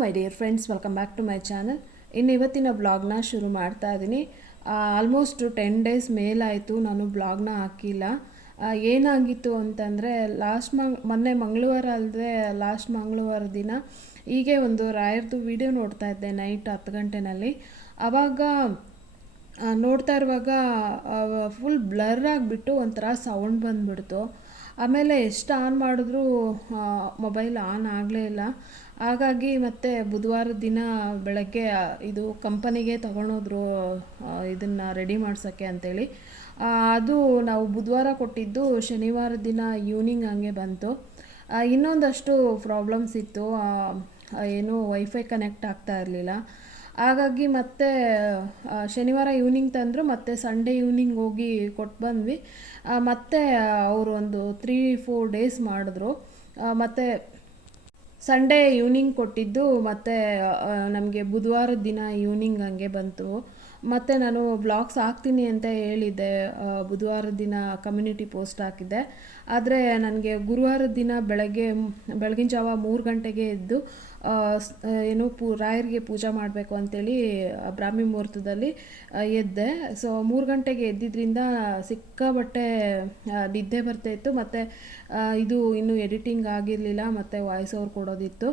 My dear friends welcome back to my channel ಇನ್ನು ಇವತ್ತಿನ ಬ್ಲಾಗ್ನ ಶುರು ಮಾಡ್ತಾ ಇದ್ದೀನಿ ಆಲ್ಮೋಸ್ಟ್ ಟೆನ್ ಡೇಸ್ ಮೇಲಾಯಿತು ನಾನು ಬ್ಲಾಗ್ನ ಹಾಕಿಲ್ಲ. ಏನಾಗಿತ್ತು ಅಂತಂದರೆ ಲಾಸ್ಟ್ ಮಂಗ್, ಮೊನ್ನೆ ಮಂಗಳವಾರ ಅಲ್ಲದೆ ಲಾಸ್ಟ್ ಮಂಗಳವಾರ ದಿನ ಹೀಗೆ ಒಂದು ರಾಯರ್ದು ವಿಡಿಯೋ ನೋಡ್ತಾ ಇದ್ದೆ ನೈಟ್ ಹತ್ತು ಗಂಟೆನಲ್ಲಿ. ಆವಾಗ ನೋಡ್ತಾ ಇರುವಾಗ ಫುಲ್ ಬ್ಲರ್ ಆಗಿಬಿಟ್ಟು ಒಂಥರ ಸೌಂಡ್ ಬಂದ್ಬಿಡ್ತು. ಆಮೇಲೆ ಎಷ್ಟು ಆನ್ ಮಾಡಿದ್ರೂ ಮೊಬೈಲ್ ಆನ್ ಆಗಲೇ ಇಲ್ಲ. ಹಾಗಾಗಿ ಮತ್ತೆ ಬುಧವಾರ ದಿನ ಬೆಳಗ್ಗೆ ಇದು ಕಂಪನಿಗೆ ತಗೊಂಡೋದ್ರು ಇದನ್ನು ರೆಡಿ ಮಾಡ್ಸೋಕ್ಕೆ ಅಂತೇಳಿ. ಅದು ನಾವು ಬುಧವಾರ ಕೊಟ್ಟಿದ್ದು ಶನಿವಾರ ದಿನ ಈವ್ನಿಂಗ್ ಹಂಗೆ ಬಂತು. ಇನ್ನೊಂದಷ್ಟು ಪ್ರಾಬ್ಲಮ್ಸ್ ಇತ್ತು. ಏನು ವೈಫೈ ಕನೆಕ್ಟ್ ಆಗ್ತಾ ಇರಲಿಲ್ಲ. ಹಾಗಾಗಿ ಮತ್ತೆ ಶನಿವಾರ ಈವ್ನಿಂಗ್ ತಂದರು, ಮತ್ತೆ ಸಂಡೇ ಈವ್ನಿಂಗ್ ಹೋಗಿ ಕೊಟ್ಟು ಬಂದ್ವಿ. ಮತ್ತೆ ಅವರು ಒಂದು ತ್ರೀ ಫೋರ್ ಡೇಸ್ ಮಾಡಿದ್ರು. ಮತ್ತೆ ಸಂಡೇ ಈವ್ನಿಂಗ್ ಕೊಟ್ಟಿದ್ದು ಮತ್ತು ನಮಗೆ ಬುಧವಾರದ ದಿನ ಈವ್ನಿಂಗ್ ಹಂಗೆ ಬಂತು. ಮತ್ತು ನಾನು ಬ್ಲಾಗ್ಸ್ ಹಾಕ್ತೀನಿ ಅಂತ ಹೇಳಿದ್ದೆ. ಬುಧವಾರ ದಿನ ಕಮ್ಯುನಿಟಿ ಪೋಸ್ಟ್ ಹಾಕಿದ್ದೆ. ಆದರೆ ನನಗೆ ಗುರುವಾರದ ದಿನ ಬೆಳಗ್ಗೆ ಬೆಳಗಿನ ಜಾವ ಮೂರು ಗಂಟೆಗೆ ಆ, ಏನು ಪೂ, ರಾಯರಿಗೆ ಪೂಜೆ ಮಾಡಬೇಕು ಅಂತೇಳಿ ಬ್ರಾಹ್ಮಿ ಮುಹೂರ್ತದಲ್ಲಿ ಎದ್ದೆ. ಸೊ ಮೂರು ಗಂಟೆಗೆ ಎದ್ದಿದ್ದರಿಂದ ಸಿಕ್ಕಾಬಟ್ಟೆ ನಿದ್ದೆ ಬರ್ತಾಯಿತ್ತು ಮತ್ತು ಇದು ಇನ್ನೂ ಎಡಿಟಿಂಗ್ ಆಗಿರಲಿಲ್ಲ. ಮತ್ತು ವಾಯ್ಸ್ ಓವರ್ ಕೊಡೋದಿತ್ತು.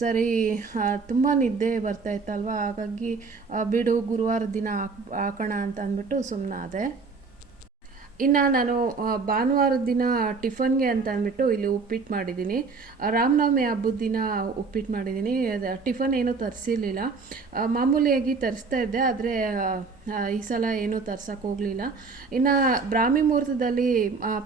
ಸರಿ ತುಂಬ ನಿದ್ದೆ ಬರ್ತಾಯಿತ್ತಲ್ವ ಹಾಗಾಗಿ ಬಿಡು, ಗುರುವಾರ ದಿನ ಹಾಕ್, ಹಾಕೋಣ ಅಂತ ಅಂದ್ಬಿಟ್ಟು ಸುಮ್ಮನಾದೆ ಇನ್ನು ನಾನು ಭಾನುವಾರದ ದಿನ ಟಿಫನ್ಗೆ ಅಂತ ಅಂದ್ಬಿಟ್ಟು ಇಲ್ಲಿ ಉಪ್ಪಿಟ್ಟು ಮಾಡಿದ್ದೀನಿ. ರಾಮನವಮಿ ಹಬ್ಬದ ದಿನ ಉಪ್ಪಿಟ್ಟು ಮಾಡಿದ್ದೀನಿ. ಟಿಫನ್ ಏನೂ ತರಿಸಿರ್ಲಿಲ್ಲ. ಮಾಮೂಲಿಯಾಗಿ ತರಿಸ್ತಾ ಇದ್ದೆ, ಆದರೆ ಈ ಸಲ ಏನೂ ತರ್ಸಕ್ಕೆ ಹೋಗಲಿಲ್ಲ. ಇನ್ನು ಬ್ರಾಹ್ಮಿ ಮುಹೂರ್ತದಲ್ಲಿ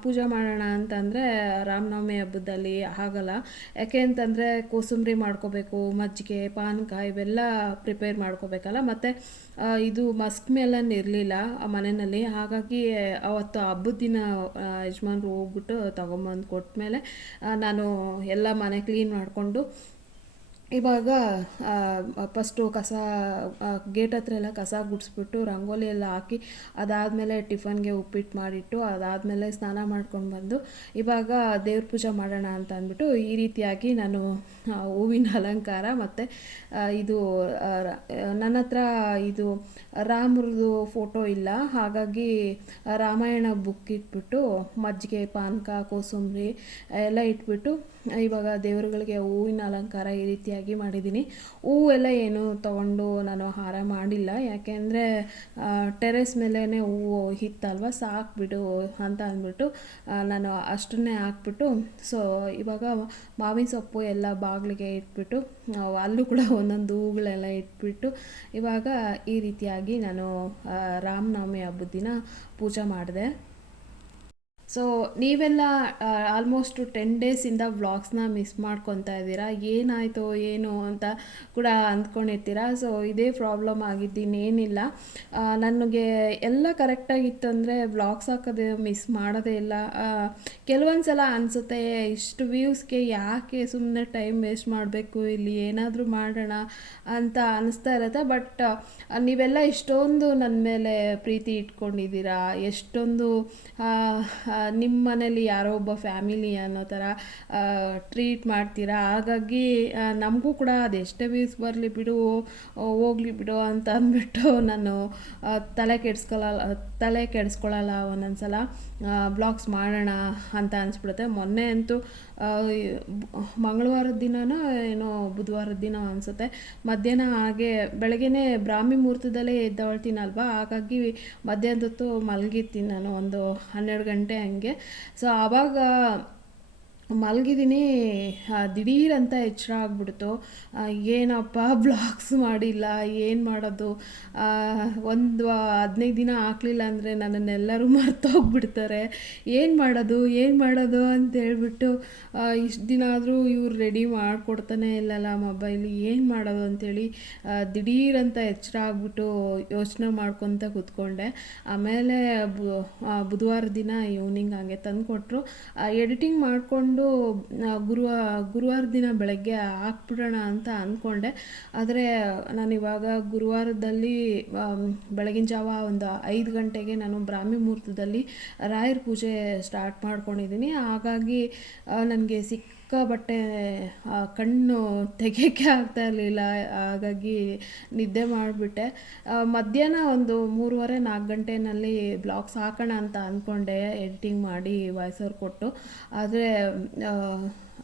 ಪೂಜೆ ಮಾಡೋಣ ಅಂತಂದರೆ ರಾಮನವಮಿ ಹಬ್ಬದಲ್ಲಿ ಆಗಲ್ಲ. ಯಾಕೆ ಅಂತಂದರೆ ಕೋಸಂಬರಿ ಮಾಡ್ಕೋಬೇಕು, ಮಜ್ಜಿಗೆ, ಪಾನಕ ಇವೆಲ್ಲ ಪ್ರಿಪೇರ್ ಮಾಡ್ಕೋಬೇಕಲ್ಲ. ಮತ್ತು ಇದು ಮಸ್ಕ್ ಮೇಲನ್ನು ಇರಲಿಲ್ಲ ಮನೆಯಲ್ಲಿ. ಹಾಗಾಗಿ, ಅವತ್ತು ಹಬ್ಬದ ದಿನ ಯಜಮಾನ್ರು ಹೋಗ್ಬಿಟ್ಟು ತೊಗೊಂಬಂದು ಕೊಟ್ಟ ಮೇಲೆ ನಾನು ಎಲ್ಲ ಮನೆ ಕ್ಲೀನ್ ಮಾಡಿಕೊಂಡು ಇವಾಗ ಫಸ್ಟು ಕಸ ಗೇಟ್ ಹತ್ರ ಎಲ್ಲ ಕಸ ಗುಡಿಸ್ಬಿಟ್ಟು ರಂಗೋಲಿ ಎಲ್ಲ ಹಾಕಿ ಅದಾದಮೇಲೆ ಟಿಫನ್ಗೆ ಉಪ್ಪಿಟ್ಟು ಮಾಡಿಟ್ಟು ಅದಾದಮೇಲೆ ಸ್ನಾನ ಮಾಡ್ಕೊಂಡು ಬಂದು ಇವಾಗ ದೇವ್ರ ಪೂಜೆ ಮಾಡೋಣ ಅಂತ ಅಂದ್ಬಿಟ್ಟು ಈ ರೀತಿಯಾಗಿ ನಾನು ಹೂವಿನ ಅಲಂಕಾರ ಮತ್ತು ಇದು ನನ್ನ ಹತ್ರ ಇದು ರಾಮರದು ಫೋಟೋ ಇಲ್ಲ. ಹಾಗಾಗಿ ರಾಮಾಯಣ ಬುಕ್ ಇಟ್ಬಿಟ್ಟು ಮಜ್ಜಿಗೆ, ಪಾನಕ, ಕೋಸಂಬರಿ ಎಲ್ಲ ಇಟ್ಬಿಟ್ಟು ಇವಾಗ ದೇವರುಗಳಿಗೆ ಹೂವಿನ ಅಲಂಕಾರ ಈ ರೀತಿಯಾಗಿ ಮಾಡಿದ್ದೀನಿ. ಹೂವು ಎಲ್ಲ ಏನು ತಗೊಂಡು ನಾನು ಹಾರ ಮಾಡಿಲ್ಲ. ಯಾಕೆಂದರೆ ಟೆರೆಸ್ ಮೇಲೇ ಹೂವು ಇತ್ತಲ್ವ ಸಾಕ್ಬಿಡು ಅಂತ ಅಂದ್ಬಿಟ್ಟು ನಾನು ಅಷ್ಟನ್ನೇ ಹಾಕ್ಬಿಟ್ಟು, ಸೊ, ಇವಾಗ ಮಾವಿನ ಸೊಪ್ಪು ಎಲ್ಲ ಬಾಗಿಲಿಗೆ ಇಟ್ಬಿಟ್ಟು ಅಲ್ಲೂ ಕೂಡ ಒಂದೊಂದು ಹೂಗಳೆಲ್ಲ ಇಟ್ಬಿಟ್ಟು, ಇವಾಗ ಈ ರೀತಿಯಾಗಿ ನಾನು ರಾಮನವಮಿ ಹಬ್ಬದ ದಿನ ಪೂಜೆ ಮಾಡಿದೆ. ಸೊ ನೀವೆಲ್ಲ ಆಲ್ಮೋಸ್ಟ್ ಟೆನ್ ಡೇಸಿಂದ ವ್ಲಾಗ್ಸ್ನ ಮಿಸ್ ಮಾಡ್ಕೊತಾ ಇದ್ದೀರಾ? ಏನಾಯಿತು, ಏನು ಅಂತ ಕೂಡ ಅಂದ್ಕೊಂಡಿರ್ತೀರಾ? ಸೊ ಇದೇ ಪ್ರಾಬ್ಲಮ್ ಆಗಿದ್ದೀನಿ ಏನಿಲ್ಲ ನನಗೆ ಎಲ್ಲ ಕರೆಕ್ಟಾಗಿತ್ತು ಅಂದರೆ ವ್ಲಾಗ್ಸ್ ಹಾಕೋದು ಮಿಸ್ ಮಾಡೋದೇ ಇಲ್ಲ. ಕೆಲವೊಂದು ಸಲ ಅನಿಸುತ್ತೆ, ಇಷ್ಟು ವ್ಯೂಸ್ಗೆ ಯಾಕೆ ಸುಮ್ಮನೆ ಟೈಮ್ ವೇಸ್ಟ್ ಮಾಡಬೇಕು? ಇಲ್ಲಿ ಏನಾದರೂ ಮಾಡೋಣ ಅಂತ ಅನಿಸ್ತಾ ಇರುತ್ತೆ. ಬಟ್ ನೀವೆಲ್ಲ ಇಷ್ಟೊಂದು ನನ್ನ ಮೇಲೆ ಪ್ರೀತಿ ಇಟ್ಕೊಂಡಿದ್ದೀರಾ? ಎಷ್ಟೊಂದು ನಿಮ್ಮ ಮನೇಲಿ ಯಾರೋ ಒಬ್ಬ ಫ್ಯಾಮಿಲಿ ಅನ್ನೋ ಥರ ಟ್ರೀಟ್ ಮಾಡ್ತೀರಾ? ಹಾಗಾಗಿ ನಮಗೂ ಕೂಡ ಅದೆಷ್ಟೇ ವೀಸ್ ಬರಲಿ ಬಿಡು ಹೋಗ್ಲಿ ಬಿಡು ಅಂತ ಅಂದ್ಬಿಟ್ಟು ನಾನು ತಲೆ ಕೆಡಿಸ್ಕೊಳ್ಳಲ್ಲ ತಲೆ ಕೆಡಿಸ್ಕೊಳ್ಳಲ್ಲ ಒಂದೊಂದು ಸಲ ಬ್ಲಾಗ್ಸ್ ಮಾಡೋಣ ಅಂತ ಅನಿಸ್ಬಿಡುತ್ತೆ. ಮೊನ್ನೆ ಅಂತೂ ಮಂಗಳವಾರದ ದಿನನೋ ಏನೋ ಬುಧವಾರದ ದಿನ ಅನಿಸುತ್ತೆ. ಮಧ್ಯಾಹ್ನ ಹಾಗೆ ಬೆಳಗ್ಗೆನೇ ಬ್ರಾಹ್ಮಿ ಮುಹೂರ್ತದಲ್ಲೇ ಎದ್ದೊಳ್ತೀನಲ್ವ ಹಾಗಾಗಿ ಮಧ್ಯಾಹ್ನದೊತ್ತು ಮಲಗಿರ್ತೀನಿ ನಾನು ಒಂದು ಹನ್ನೆರಡು ಗಂಟೆ ಹಂಗೆ. ಸೊ ಆವಾಗ ಮಲಗಿದ್ದೀನಿ ದಿಢೀರಂತ ಎಚ್ಚರ ಆಗ್ಬಿಡ್ತು. ಏನಪ್ಪ, ಬ್ಲಾಗ್ಸ್ ಮಾಡಿಲ್ಲ, ಏನು ಮಾಡೋದು? ಒಂದು ಹದಿನೈದು ದಿನ ಹಾಕ್ಲಿಲ್ಲ ಅಂದರೆ ನನ್ನನ್ನೆಲ್ಲರೂ ಮರ್ತೋಗ್ಬಿಡ್ತಾರೆ. ಏನು ಮಾಡೋದು ಏನು ಮಾಡೋದು ಅಂತ ಹೇಳ್ಬಿಟ್ಟು ಇಷ್ಟು ದಿನ ಆದರೂ ಇವ್ರು ರೆಡಿ ಮಾಡಿಕೊಡ್ತಾನೆ ಇಲ್ಲಲ್ಲ ಮೊಬೈಲ್ ಏನು ಮಾಡೋದು ಅಂಥೇಳಿ ದಿಢೀರಂತ ಎಚ್ಚರ ಆಗ್ಬಿಟ್ಟು ಯೋಚನೆ ಮಾಡ್ಕೊತ ಕೂತ್ಕೊಂಡೆ. ಆಮೇಲೆ ಬುಧವಾರ ದಿನ ಈವ್ನಿಂಗ್ ಹಾಗೆ ತಂದುಕೊಟ್ರು. ಎಡಿಟಿಂಗ್ ಮಾಡಿಕೊಂಡು ಗುರುವ ಗುರುವಾರ ದಿನ ಬೆಳಗ್ಗೆ ಹಾಕ್ಬಿಡೋಣ ಅಂತ ಅಂದ್ಕೊಂಡೆ ಆದರೆ ಇವಾಗ ಗುರುವಾರದಲ್ಲಿ ಬೆಳಗಿನ ಜಾವ ಒಂದು ಐದು ಗಂಟೆಗೆ ನಾನು ಬ್ರಾಹ್ಮಿ ಮುಹೂರ್ತದಲ್ಲಿ ರಾಯರ ಪೂಜೆ ಸ್ಟಾರ್ಟ್ ಮಾಡ್ಕೊಂಡಿದ್ದೀನಿ ಹಾಗಾಗಿ ನನಗೆ ಸಿಕ್ ಸಿಕ್ಕಾಬಟ್ಟೆ ಆ, ಕಣ್ಣು ತೆಗಿಯೋಕ್ಕೆ ಆಗ್ತಾ ಇರಲಿಲ್ಲ. ಹಾಗಾಗಿ ನಿದ್ದೆ ಮಾಡಿಬಿಟ್ಟೆ. ಮಧ್ಯಾಹ್ನ ಒಂದು ಮೂರುವರೆ ನಾಲ್ಕು ಗಂಟೆನಲ್ಲಿ ಬ್ಲಾಗ್ಸ್ ಹಾಕೋಣ ಅಂತ ಅಂದ್ಕೊಂಡೆ. ಎಡಿಟಿಂಗ್ ಮಾಡಿ ವಾಯ್ಸ್ ಓವರ್ ಕೊಟ್ಟು. ಆದರೆ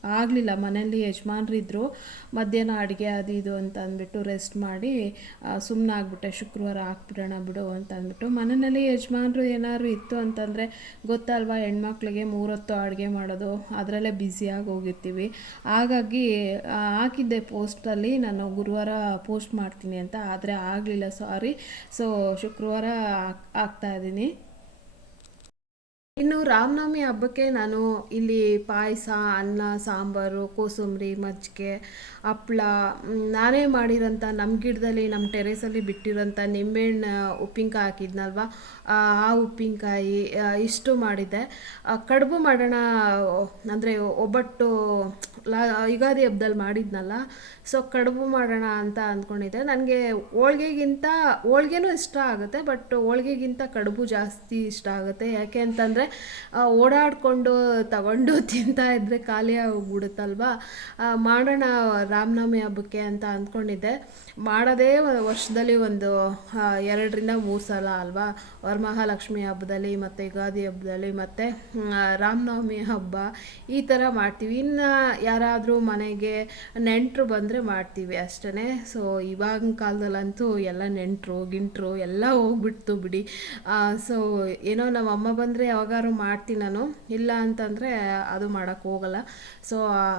ಆಗಲಿಲ್ಲ. ಮನೆಯಲ್ಲಿ ಯಜಮಾನ್ರಿದ್ರು ಮಧ್ಯಾಹ್ನ ಅಡುಗೆ ಅದು ಇದು ಅಂತ ಅಂದ್ಬಿಟ್ಟು ರೆಸ್ಟ್ ಮಾಡಿ ಸುಮ್ಮನೆ ಆಗ್ಬಿಟ್ಟೆ, ಶುಕ್ರವಾರ ಹಾಕ್ಬಿಡೋಣ ಬಿಡು ಅಂತ ಅಂದ್ಬಿಟ್ಟು. ಮನೆಯಲ್ಲಿ ಯಜಮಾನ್ರು ಏನಾದ್ರು ಇತ್ತು ಅಂತಂದರೆ ಗೊತ್ತಲ್ವಾ ಹೆಣ್ಮಕ್ಳಿಗೆ ಮೂರೊತ್ತು ಅಡುಗೆ ಮಾಡೋದು, ಅದರಲ್ಲೇ ಬ್ಯುಸಿಯಾಗಿ ಹೋಗಿರ್ತೀವಿ. ಹಾಗಾಗಿ ಹಾಕಿದ್ದೆ ಪೋಸ್ಟಲ್ಲಿ ನಾನು ಗುರುವಾರ ಪೋಸ್ಟ್ ಮಾಡ್ತೀನಿ ಅಂತ, ಆದರೆ ಆಗಲಿಲ್ಲ ಸಾರಿ ಸೊ ಶುಕ್ರವಾರ ಹಾಕ್- ಹಾಕ್ತಾ ಇದ್ದೀನಿ. ಇನ್ನು ರಾಮನವಮಿ ಹಬ್ಬಕ್ಕೆ ನಾನು ಇಲ್ಲಿ ಪಾಯಸ, ಅನ್ನ, ಸಾಂಬಾರು, ಕೋಸಂಬರಿ, ಮಜ್ಜಿಗೆ, ಹಪ್ಳ ನಾನೇ ಮಾಡಿರೋಂಥ ನಮ್ಮ ಗಿಡದಲ್ಲಿ, ನಮ್ಮ ಟೆರೇಸಲ್ಲಿ ಬಿಟ್ಟಿರೋಂಥ ನಿಂಬೆಹಣ್ಣು ಉಪ್ಪಿನಕಾಯಿ ಹಾಕಿದ್ನಲ್ವ? ಆ ಉಪ್ಪಿನಕಾಯಿ ಇಷ್ಟು ಮಾಡಿದ್ದೆ. ಕಡುಬು ಮಾಡೋಣ, ಅಂದರೆ ಒಬ್ಬಟ್ಟು, ಲಾ, ಯುಗಾದಿ ಹಬ್ಬದಲ್ಲಿ ಮಾಡಿದ್ನಲ್ಲ, ಸೊ ಕಡುಬು ಮಾಡೋಣ ಅಂತ ಅಂದ್ಕೊಂಡಿದ್ದೆ. ನನಗೆ ಹೋಳ್ಗೆಗಿಂತ, ಹೋಳ್ಗೆನೂ ಇಷ್ಟ ಆಗುತ್ತೆ, ಬಟ್ ಹೋಳ್ಗೆಗಿಂತ ಕಡುಬು ಜಾಸ್ತಿ ಇಷ್ಟ ಆಗುತ್ತೆ. ಯಾಕೆ ಅಂತಂದರೆ ಓಡಾಡಿಕೊಂಡು ತಗೊಂಡು ತಿಂತಾ ಇದ್ದರೆ ಖಾಲಿ ಹೋಗ್ಬಿಡುತ್ತಲ್ವಾ ಆ, ಮಾಡೋಣ ರಾಮನವಮಿ ಹಬ್ಬಕ್ಕೆ ಅಂತ ಅಂದ್ಕೊಂಡಿದ್ದೆ. ಮಾಡೋದೇ ವರ್ಷದಲ್ಲಿ ಒಂದು ಎರಡರಿಂದ ಮೂರು ಸಲ ಅಲ್ವಾ? ವರಮಹಾಲಕ್ಷ್ಮಿ ಹಬ್ಬದಲ್ಲಿ ಮತ್ತು ಯುಗಾದಿ ಹಬ್ಬದಲ್ಲಿ ಮತ್ತು ರಾಮನವಮಿ ಹಬ್ಬ ಈ ಥರ ಮಾಡ್ತೀವಿ. ಇನ್ನು ಯಾರಾದರೂ ಮನೆಗೆ ನೆಂಟರು ಬಂದರೆ ಮಾಡ್ತೀವಿ ಅಷ್ಟೇ ಸೊ ಇವಾಗಿನ ಕಾಲದಲ್ಲಂತೂ ಎಲ್ಲ ನೆಂಟರು, ಗಿಂಟರು ಎಲ್ಲ ಹೋಗ್ಬಿಡ್ತು ಬಿಡಿ. ಸೊ ಏನೋ ನಮ್ಮ ಅಮ್ಮ ಬಂದರೆ ಯಾವಾಗಾದ್ರು ಮಾಡ್ತೀನಿ ನಾನು. ಇಲ್ಲ ಅಂತಂದರೆ ಅದು ಮಾಡೋಕ್ಕೆ ಹೋಗಲ್ಲ. ಸೊ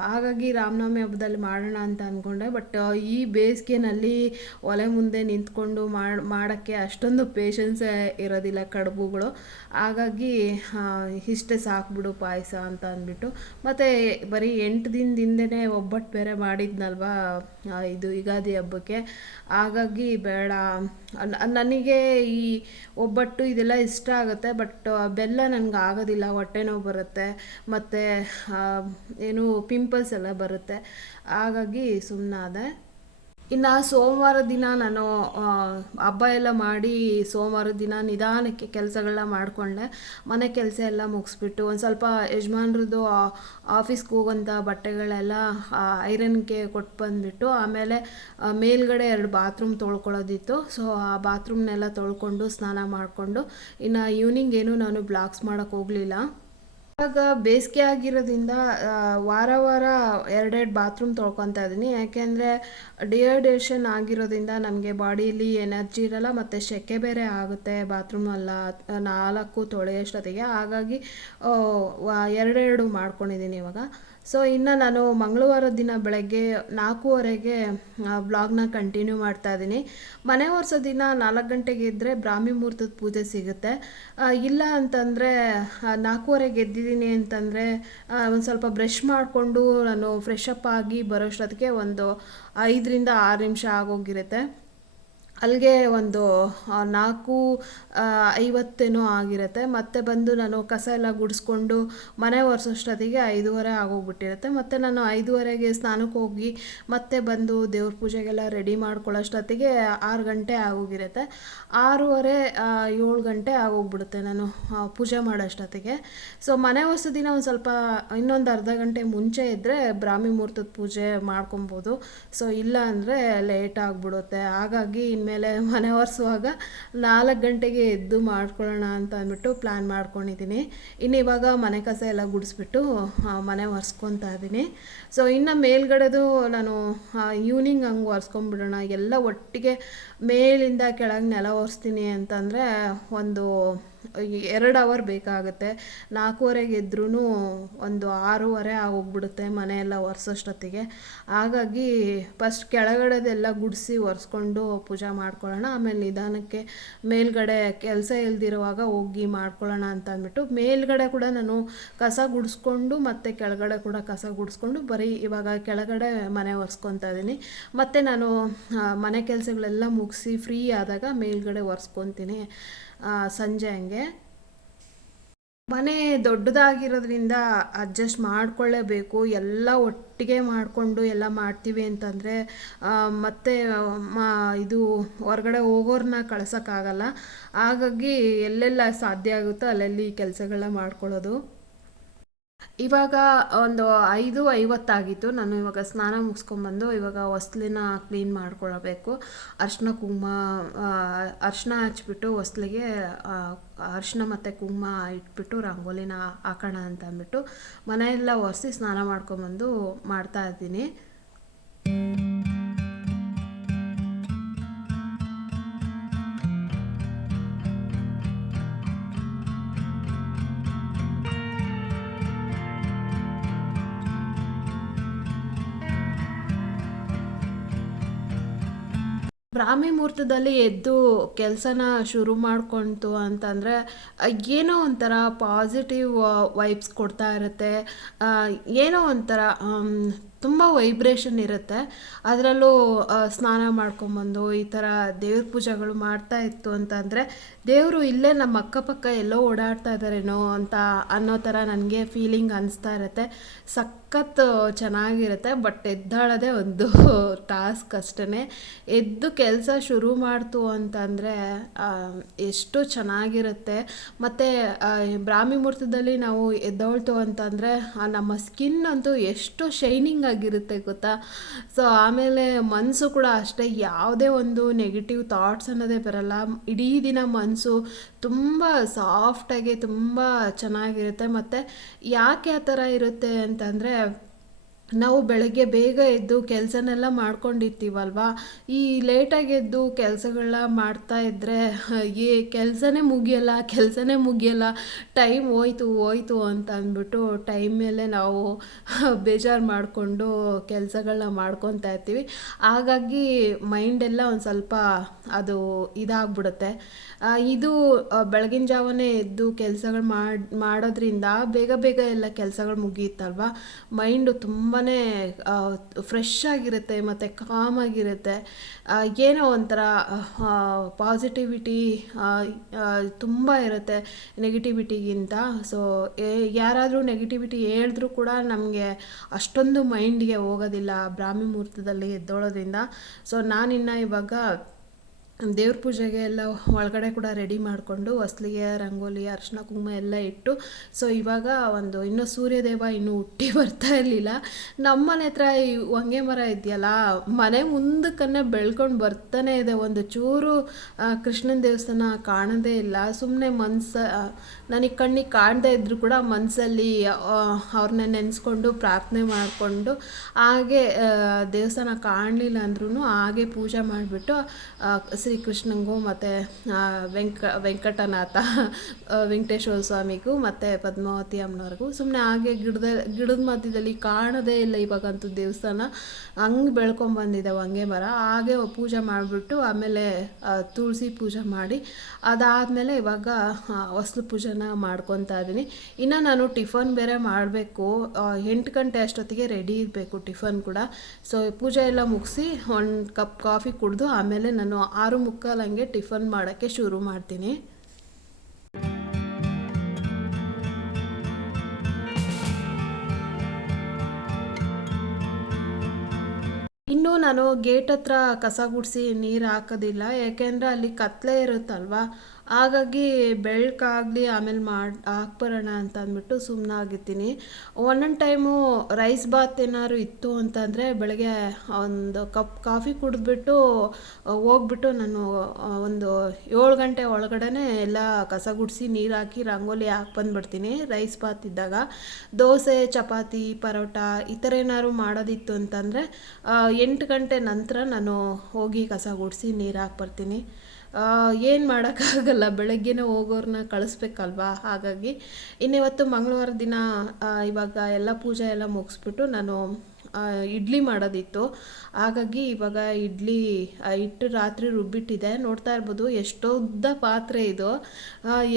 ಹಾಗಾಗಿ ರಾಮನವಮಿ ಹಬ್ಬದಲ್ಲಿ ಮಾಡೋಣ ಅಂತ ಅಂದ್ಕೊಂಡೆ. ಬಟ್ ಈ ಬೇಸಿಗೆನಲ್ಲಿ ಒಲೆ ಮುಂದೆ ನಿಂತ್ಕೊಂಡು ಮಾಡಿ, ಮಾಡೋಕ್ಕೆ ಅಷ್ಟೊಂದು ಪೇಷನ್ಸೇ ಇರೋದಿಲ್ಲ ಕಡುಬುಗಳು. ಹಾಗಾಗಿ ಇಷ್ಟೇ ಸಾಕ್ಬಿಡು ಪಾಯಸ ಅಂತ ಅಂದ್ಬಿಟ್ಟು. ಮತ್ತು ಬರೀ ಎಂಟು ದಿನದಿಂದನೇ ಒಬ್ಬಟ್ಟು ಬೇರೆ ಮಾಡಿದ್ನಲ್ವ ಇದು ಯುಗಾದಿ ಹಬ್ಬಕ್ಕೆ. ಹಾಗಾಗಿ ಬೇಡ. ನನಗೆ ಈ ಒಬ್ಬಟ್ಟು ಇದೆಲ್ಲ ಇಷ್ಟ ಆಗುತ್ತೆ, ಬಟ್ ಬೆಲ್ಲ ನನಗೆ ಆಗೋದಿಲ್ಲ, ಹೊಟ್ಟೆ ನೋವು ಬರುತ್ತೆ. ಮತ್ತು ಏನು ಪಿಂಪಲ್ಸ್ ಎಲ್ಲ ಬರುತ್ತೆ. ಹಾಗಾಗಿ ಸುಮ್ಮನಾದೆ ಇನ್ನು ಸೋಮವಾರ ದಿನ ನಾನು ಹಬ್ಬ ಎಲ್ಲ ಮಾಡಿ ಸೋಮವಾರ ದಿನ ನಿಧಾನಕ್ಕೆ ಕೆಲಸಗಳನ್ನ ಮಾಡಿಕೊಂಡೆ. ಮನೆ ಕೆಲಸ ಎಲ್ಲ ಮುಗಿಸ್ಬಿಟ್ಟು ಒಂದು ಸ್ವಲ್ಪ ಯಜಮಾನ್ರದ್ದು ಆಫೀಸ್ಗೆ ಹೋಗೋಂಥ ಬಟ್ಟೆಗಳೆಲ್ಲ ಐರನ್ಗೆ ಕೊಟ್ಟು ಬಂದುಬಿಟ್ಟು ಆಮೇಲೆ ಮೇಲ್ಗಡೆ ಎರಡು ಬಾತ್ರೂಮ್ ತೊಳ್ಕೊಳ್ಳೋದಿತ್ತು. ಸೊ, ಆ ಬಾತ್ರೂಮ್ನೆಲ್ಲ ತೊಳ್ಕೊಂಡು ಸ್ನಾನ ಮಾಡಿಕೊಂಡು ಇನ್ನು ಈವ್ನಿಂಗ್ ಏನು ನಾನು ಬ್ಲಾಗ್ಸ್ ಮಾಡೋಕ್ಕೆ ಹೋಗಲಿಲ್ಲ. ಇವಾಗ ಬೇಸಿಗೆ ಆಗಿರೋದ್ರಿಂದ ವಾರ ವಾರ ಎರಡೆರಡು ಬಾತ್ರೂಮ್ ತೊಳ್ಕೊತಾ ಇದ್ದೀನಿ ಯಾಕೆಂದರೆ, ಡಿಹೈಡ್ರೇಷನ್ ಆಗಿರೋದ್ರಿಂದ ನಮಗೆ ಬಾಡಿಯಲ್ಲಿ ಎನರ್ಜಿ ಇರಲ್ಲ, ಮತ್ತು ಸೆಕೆ ಬೇರೆ ಆಗುತ್ತೆ ಬಾತ್ರೂಮಲ್ಲ ನಾಲ್ಕು ತೊಳೆಯೋಷ್ಟೊತ್ತಿಗೆ ಹಾಗಾಗಿ ಎರಡೆರಡು ಮಾಡ್ಕೊಂಡಿದ್ದೀನಿ ಇವಾಗ. ಸೊ ಇನ್ನು ನಾನು ಮಂಗಳವಾರ ದಿನ ಬೆಳಗ್ಗೆ ನಾಲ್ಕೂವರೆಗೆ ಬ್ಲಾಗ್ನ ಕಂಟಿನ್ಯೂ ಮಾಡ್ತಾ ಇದ್ದೀನಿ. ಮನೆ ಒರೆಸೋ ದಿನ ನಾಲ್ಕು ಗಂಟೆಗೆ ಇದ್ದರೆ ಬ್ರಾಹ್ಮಿ ಮುಹೂರ್ತದ ಪೂಜೆ ಸಿಗುತ್ತೆ. ಇಲ್ಲ ಅಂತಂದರೆ ನಾಲ್ಕೂವರೆಗೆ ಎದ್ದಿದ್ದೀನಿ ಅಂತಂದರೆ ಒಂದು ಸ್ವಲ್ಪ ಬ್ರಷ್ ಮಾಡಿಕೊಂಡು ನಾನು ಫ್ರೆಶ್ ಅಪ್ ಆಗಿ ಬರೋಷ್ಟೊತ್ತಿಗೆ ಒಂದು ಐದರಿಂದ ಆರು ನಿಮಿಷ ಆಗೋಗಿರುತ್ತೆ. ಅಲ್ಲಿಗೆ ಒಂದು ನಾಲ್ಕು ಐವತ್ತೇನೋ ಆಗಿರುತ್ತೆ. ಮತ್ತೆ ಬಂದು ನಾನು ಕಸ ಎಲ್ಲ ಗುಡಿಸ್ಕೊಂಡು ಮನೆ ಒರೆಸೋಷ್ಟೊತ್ತಿಗೆ ಐದೂವರೆ ಆಗೋಗ್ಬಿಟ್ಟಿರುತ್ತೆ. ಮತ್ತು ನಾನು ಐದೂವರೆಗೆ ಸ್ನಾನಕ್ಕೆ ಹೋಗಿ ಮತ್ತೆ ಬಂದು ದೇವ್ರ ಪೂಜೆಗೆಲ್ಲ ರೆಡಿ ಮಾಡ್ಕೊಳ್ಳೋಷ್ಟೊತ್ತಿಗೆ ಆರು ಗಂಟೆ ಆಗೋಗಿರುತ್ತೆ. ಆರೂವರೆ ಏಳು ಗಂಟೆ ಆಗೋಗ್ಬಿಡುತ್ತೆ ನಾನು ಪೂಜೆ ಮಾಡೋಷ್ಟೊತ್ತಿಗೆ. ಸೊ ಮನೆ ಒರೆಸೋ ದಿನ ಒಂದು ಸ್ವಲ್ಪ, ಇನ್ನೊಂದು ಅರ್ಧ ಗಂಟೆ ಮುಂಚೆ ಇದ್ದರೆ ಬ್ರಾಹ್ಮಿ ಮುಹೂರ್ತದ ಪೂಜೆ ಮಾಡ್ಕೊಬೋದು. ಸೊ ಇಲ್ಲ ಅಂದರೆ ಲೇಟ್ ಆಗಿಬಿಡುತ್ತೆ. ಹಾಗಾಗಿ ಇನ್ಮೇಲೆ ಮನೆ ಒರೆಸುವಾಗ ನಾಲ್ಕು ಗಂಟೆಗೆ ಎದ್ದು ಮಾಡ್ಕೊಳ್ಳೋಣ ಅಂತ ಅಂದ್ಬಿಟ್ಟು ಪ್ಲ್ಯಾನ್ ಮಾಡ್ಕೊಂಡಿದ್ದೀನಿ. ಇನ್ನು ಇವಾಗ ಮನೆ ಕಸ ಎಲ್ಲ ಗುಡಿಸ್ಬಿಟ್ಟು ಮನೆ ಒರೆಸ್ಕೊತಾ ಇದ್ದೀನಿ. ಸೊ ಇನ್ನು ಮೇಲ್ಗಡೆದು ನಾನು ಈವ್ನಿಂಗ್ ಹಂಗೆ ಒರೆಸ್ಕೊಂಬಿಡೋಣ ಎಲ್ಲ ಒಟ್ಟಿಗೆ ಮೇಲಿಂದ ಕೆಳಗೆ ನೆಲ ಒರೆಸ್ತೀನಿ ಅಂತಂದರೆ ಒಂದು ಎರಡು ಅವರ್ ಬೇಕಾಗುತ್ತೆ. ನಾಲ್ಕೂವರೆಗೆ ಇದ್ರೂ ಒಂದು ಆರೂವರೆ ಆಗೋಗ್ಬಿಡುತ್ತೆ ಮನೆ ಎಲ್ಲ ಒರೆಸೋಷ್ಟೊತ್ತಿಗೆ. ಹಾಗಾಗಿ ಫಸ್ಟ್ ಕೆಳಗಡೆದೆಲ್ಲ ಗುಡಿಸಿ ಒರೆಸ್ಕೊಂಡು ಪೂಜೆ ಮಾಡ್ಕೊಳ್ಳೋಣ. ಆಮೇಲೆ ನಿಧಾನಕ್ಕೆ ಮೇಲ್ಗಡೆ ಕೆಲಸ ಇಲ್ದಿರುವಾಗ ಹೋಗಿ ಮಾಡ್ಕೊಳ್ಳೋಣ ಅಂತ ಅಂದ್ಬಿಟ್ಟು ಮೇಲ್ಗಡೆ ಕೂಡ ನಾನು ಕಸ ಗುಡಿಸ್ಕೊಂಡು ಮತ್ತು ಕೆಳಗಡೆ ಕೂಡ ಕಸ ಗುಡಿಸ್ಕೊಂಡು ಬರೀ ಇವಾಗ ಕೆಳಗಡೆ ಮನೆ ಒರೆಸ್ಕೊತಾ ಇದ್ದೀನಿ. ಮತ್ತು ನಾನು ಮನೆ ಕೆಲಸಗಳೆಲ್ಲ ಮುಗಿಸಿ ಫ್ರೀ ಆದಾಗ ಮೇಲ್ಗಡೆ ಒರೆಸ್ಕೊತೀನಿ. ಸಂಜೆ ಹಂಗೆ. ಮನೆ ದೊಡ್ಡದಾಗಿರೋದ್ರಿಂದ ಅಡ್ಜಸ್ಟ್ ಮಾಡಿಕೊಳ್ಳೇಬೇಕು. ಎಲ್ಲ ಒಟ್ಟಿಗೆ ಮಾಡಿಕೊಂಡು ಎಲ್ಲ ಮಾಡ್ತೀವಿ ಅಂತಂದರೆ ಮತ್ತೆ, ಮಾ, ಇದು ಹೊರಗಡೆ ಹೋಗೋರನ್ನ ಕಳ್ಸೋಕ್ಕಾಗಲ್ಲ. ಹಾಗಾಗಿ ಎಲ್ಲೆಲ್ಲ ಸಾಧ್ಯ ಆಗುತ್ತೋ ಅಲ್ಲಲ್ಲಿ ಕೆಲಸಗಳನ್ನ ಮಾಡ್ಕೊಳ್ಳೋದು. ಇವಾಗ ಒಂದು ಐದು ಐವತ್ತಾಗಿತ್ತು. ನಾನು ಇವಾಗ ಸ್ನಾನ ಮುಗಿಸ್ಕೊಂಬಂದು ಇವಾಗ ಹೊಸ್ಲಿನ ಕ್ಲೀನ್ ಮಾಡ್ಕೊಳ್ಬೇಕು. ಅರ್ಶಿನ ಕುಂಕುಮ ಅರ್ಶಿನ ಹಚ್ಬಿಟ್ಟು ಹೊಸ್ಲಿಗೆ ಅರ್ಶಿನ ಮತ್ತು ಕುಂಕುಮ ಇಟ್ಬಿಟ್ಟು ರಂಗೋಲಿನ ಹಾಕೋಣ ಅಂತ ಅಂದ್ಬಿಟ್ಟು ಮನೆಯೆಲ್ಲ ಒರೆಸಿ ಸ್ನಾನ ಮಾಡ್ಕೊಂಬಂದು ಮಾಡ್ತಾ ಬ್ರಾಹ್ಮಿ ಮುಹೂರ್ತದಲ್ಲಿ ಎದ್ದು ಕೆಲಸನ ಶುರು ಮಾಡ್ಕೊಳ್ತು ಅಂತಂದರೆ ಏನೋ ಒಂಥರ ಪಾಸಿಟಿವ್ ವೈಬ್ಸ್ ಕೊಡ್ತಾ ಇರುತ್ತೆ. ಏನೋ ಒಂಥರ ತುಂಬ ವೈಬ್ರೇಷನ್ ಇರುತ್ತೆ. ಅದರಲ್ಲೂ ಸ್ನಾನ ಮಾಡ್ಕೊಂಬಂದು ಈ ಥರ ದೇವ್ರ ಪೂಜೆಗಳು ಮಾಡ್ತಾ ಇತ್ತು ಅಂತಂದರೆ ದೇವರು ಇಲ್ಲೇ ನಮ್ಮ ಅಕ್ಕಪಕ್ಕ ಎಲ್ಲೋ ಓಡಾಡ್ತಾ ಇದ್ದಾರೇನೋ ಅಂತ ಅನ್ನೋ ಥರ ನನಗೆ ಫೀಲಿಂಗ್ ಅನಿಸ್ತಾ ಇರುತ್ತೆ. ಸಖತ್, ಚೆನ್ನಾಗಿರುತ್ತೆ ಬಟ್ ಎದ್ದಾಳೋದೇ ಒಂದು ಟಾಸ್ಕ್ ಅಷ್ಟೇ ಎದ್ದು ಕೆಲಸ ಶುರು ಮಾಡ್ತು ಅಂತಂದರೆ ಎಷ್ಟು ಚೆನ್ನಾಗಿರುತ್ತೆ. ಮತ್ತು ಬ್ರಾಹ್ಮಿ ಮುಹೂರ್ತದಲ್ಲಿ ನಾವು ಎದ್ದೋಳ್ತು ಅಂತಂದರೆ ನಮ್ಮ ಸ್ಕಿನ್ ಅಂತೂ ಎಷ್ಟು ಶೈನಿಂಗ್ ಆಗಿರುತ್ತೆ ಗೊತ್ತಾ? ಸೊ ಆಮೇಲೆ ಮನಸ್ಸು ಕೂಡ ಅಷ್ಟೇ ಯಾವುದೇ ಒಂದು ನೆಗೆಟಿವ್ ಥಾಟ್ಸ್ ಅನ್ನೋದೇ ಬರಲ್ಲ. ಇಡೀ ದಿನ ಮನಸ್ಸು ತುಂಬ ಸಾಫ್ಟಾಗಿ ತುಂಬ ಚೆನ್ನಾಗಿರುತ್ತೆ. ಮತ್ತು ಯಾಕೆ ಆ ಥರ ಇರುತ್ತೆ ಅಂತಂದರೆ ನಾವು ಬೆಳಗ್ಗೆ ಬೇಗ ಎದ್ದು ಕೆಲಸನೆಲ್ಲ ಮಾಡ್ಕೊಂಡಿರ್ತೀವಲ್ವ? ಈ ಲೇಟಾಗಿ ಎದ್ದು ಕೆಲಸಗಳನ್ನ ಮಾಡ್ತಾ ಇದ್ದರೆ ಏ, ಕೆಲಸನೇ ಮುಗಿಯಲ್ಲ ಕೆಲಸನೇ ಮುಗಿಯಲ್ಲ, ಟೈಮ್ ಹೋಯ್ತು ಹೋಯ್ತು ಅಂತ ಅಂದ್ಬಿಟ್ಟು ಟೈಮ್ ಮೇಲೆ ನಾವು ಬೇಜಾರು ಮಾಡಿಕೊಂಡು ಕೆಲಸಗಳನ್ನ ಮಾಡ್ಕೊತಾ ಇರ್ತೀವಿ. ಹಾಗಾಗಿ ಮೈಂಡೆಲ್ಲ ಒಂದು ಸ್ವಲ್ಪ ಅದು ಇದಾಗ್ಬಿಡುತ್ತೆ. ಇದು ಬೆಳಗಿನ ಜಾವನೇ ಎದ್ದು ಕೆಲಸಗಳು ಮಾಡಿ, ಮಾಡೋದ್ರಿಂದ ಬೇಗ ಬೇಗ ಎಲ್ಲ ಕೆಲಸಗಳು ಮುಗಿಯುತ್ತಲ್ವ? ಮೈಂಡು ತುಂಬಾ ಫ್ರೆಶ್ ಆಗಿರುತ್ತೆ ಮತ್ತು ಕಾಮ್ ಆಗಿರುತ್ತೆ. ಆ, ಏನೋ ಒಂಥರ ಪಾಸಿಟಿವಿಟಿ ತುಂಬ ಇರುತ್ತೆ ನೆಗೆಟಿವಿಟಿಗಿಂತ ಸೊ ಯಾರಾದರೂ ನೆಗೆಟಿವಿಟಿ ಹೇಳಿದ್ರೂ ಕೂಡ ನಮಗೆ ಅಷ್ಟೊಂದು ಮೈಂಡ್ಗೆ ಹೋಗೋದಿಲ್ಲ ಬ್ರಾಹ್ಮಿ ಮುಹೂರ್ತದಲ್ಲಿ ಎದ್ದೋಳೋದ್ರಿಂದ. ಸೊ ನಾನಿನ್ನು ಇವಾಗ ದೇವ್ರ ಪೂಜೆಗೆ ಎಲ್ಲ ಒಳಗಡೆ ಕೂಡ ರೆಡಿ ಮಾಡಿಕೊಂಡು ಹೊಸ್ಲಿಗೆ ರಂಗೋಲಿ ಅರಿಶಿನ, ಕುಂಕುಮ ಎಲ್ಲ ಇಟ್ಟು ಸೊ ಇವಾಗ ಒಂದು ಇನ್ನೂ ಸೂರ್ಯದೇವ ಇನ್ನೂ ಹುಟ್ಟಿ ಬರ್ತಾ ಇರಲಿಲ್ಲ. ನಮ್ಮ ಮನೆ ಹತ್ರ ಈ ಹೊಂಗೆ ಮರ ಇದೆಯಲ್ಲ, ಮನೆ ಮುಂದಕ್ಕನ್ನೇ ಬೆಳ್ಕೊಂಡು ಬರ್ತಾನೆ ಇದೆ. ಒಂದು ಚೂರು ಕೃಷ್ಣನ ದೇವಸ್ಥಾನ ಕಾಣದೇ ಇಲ್ಲ. ಸುಮ್ಮನೆ ಮನ್ಸ ನನಗೆ ಕಣ್ಣಿಗೆ ಕಾಣದೇ ಇದ್ದರೂ ಕೂಡ ಮನಸ್ಸಲ್ಲಿ ಅವ್ರನ್ನ ನೆನೆಸ್ಕೊಂಡು ಪ್ರಾರ್ಥನೆ ಮಾಡಿಕೊಂಡು ಹಾಗೆ ದೇವಸ್ಥಾನ ಕಾಣಲಿಲ್ಲ ಅಂದ್ರೂ ಹಾಗೆ ಪೂಜೆ ಮಾಡಿಬಿಟ್ಟು ಶ್ರೀಕೃಷ್ಣಂಗೂ ಮತ್ತು ವೆಂಕ, ವೆಂಕಟನಾಥ ವೆಂಕಟೇಶ್ವರ ಸ್ವಾಮಿಗೂ ಮತ್ತು ಪದ್ಮಾವತಿ ಅಮ್ಮನವ್ರಿಗೂ ಸುಮ್ಮನೆ ಹಾಗೆ ಗಿಡದ ಗಿಡದ ಮಧ್ಯದಲ್ಲಿ ಕಾಣೋದೇ ಇಲ್ಲ ಇವಾಗಂತೂ ದೇವಸ್ಥಾನ. ಹಂಗೆ ಬೆಳ್ಕೊಂಬಂದಿದೆ ಹಂಗೆ ಮರ. ಹಾಗೆ ಪೂಜೆ ಮಾಡಿಬಿಟ್ಟು ಆಮೇಲೆ ತುಳಸಿ ಪೂಜೆ ಮಾಡಿ, ಅದಾದಮೇಲೆ ಇವಾಗ ಹೊಸ್ಲು ಪೂಜೆನ ಮಾಡ್ಕೊತಾ ಇದ್ದೀನಿ ಇನ್ನು ನಾನು ಟಿಫನ್ ಬೇರೆ ಮಾಡಬೇಕು. ಎಂಟು ಗಂಟೆ ಅಷ್ಟೊತ್ತಿಗೆ ರೆಡಿ ಇರಬೇಕು ಟಿಫನ್ ಕೂಡ. ಸೊ, ಪೂಜೆ ಎಲ್ಲ ಮುಗಿಸಿ ಒಂದು ಕಪ್ ಕಾಫಿ ಕುಡಿದು ಆಮೇಲೆ ನಾನು ಆರು ಮುಕ್ಕಾಲು ಹಂಗೆ ಟಿಫನ್ ಮಾಡೋಕ್ಕೆ ಶುರು ಮಾಡ್ತೀನಿ. ಇನ್ನು ನಾನು ಗೇಟ್ ಹತ್ರ ಕಸ ಗುಡಿಸಿ ನೀರು ಹಾಕೋದಿಲ್ಲ, ಯಾಕೆಂದರೆ ಅಲ್ಲಿ ಕತ್ಲೆ ಇರುತ್ತಲ್ವಾ? ಹಾಗಾಗಿ ಬೆಳಕಾಗಲಿ ಆಮೇಲೆ ಮಾಡಿ, ಹಾಕ್ಬರೋಣ ಅಂತ ಅಂದ್ಬಿಟ್ಟು ಸುಮ್ಮನೆ ಆಗಿರ್ತೀನಿ ಒಂದೊಂದು ಟೈಮು ರೈಸ್ ಬಾತ್ ಏನಾದ್ರು ಇತ್ತು ಅಂತಂದರೆ ಬೆಳಗ್ಗೆ ಒಂದು ಕಪ್ ಕಾಫಿ ಕುಡಿದ್ಬಿಟ್ಟು ಹೋಗ್ಬಿಟ್ಟು ನಾನು ಒಂದು ಏಳು ಗಂಟೆ ಒಳಗಡೆ ಎಲ್ಲ ಕಸ ಗುಡಿಸಿ ನೀರು ಹಾಕಿ ರಂಗೋಲಿ ಹಾಕಿ ಬಂದ್ಬಿಡ್ತೀನಿ ರೈಸ್ ಬಾತ್ ಇದ್ದಾಗ. ದೋಸೆ, ಚಪಾತಿ, ಪರೋಟ ಈ ಥರ ಏನಾದ್ರು ಮಾಡೋದಿತ್ತು ಅಂತಂದರೆ ಎಂಟು ಗಂಟೆ ನಂತರ ನಾನು ಹೋಗಿ ಕಸ ಗುಡಿಸಿ ನೀರು ಹಾಕಿ ಬರ್ತೀನಿ. ಏನು ಮಾಡೋಕ್ಕಾಗಲ್ಲ, ಬೆಳಗ್ಗೆನೇ ಹೋಗೋರನ್ನ ಕಳಿಸ್ಬೇಕಲ್ವಾ? ಹಾಗಾಗಿ ಇನ್ನಿವತ್ತು ಮಂಗಳವಾರ ದಿನ ಇವಾಗ ಎಲ್ಲ ಪೂಜೆ ಎಲ್ಲ ಮುಗಿಸ್ಬಿಟ್ಟು ನಾನು ಇಡ್ಲಿ ಮಾಡೋದಿತ್ತು. ಹಾಗಾಗಿ ಇವಾಗ ಇಡ್ಲಿ ಹಿಟ್ಟು ರಾತ್ರಿ ರುಬ್ಬಿಟ್ಟಿದೆ. ನೋಡ್ತಾ ಇರ್ಬೋದು ಎಷ್ಟು ಉದ್ದ ಪಾತ್ರೆ ಇದು.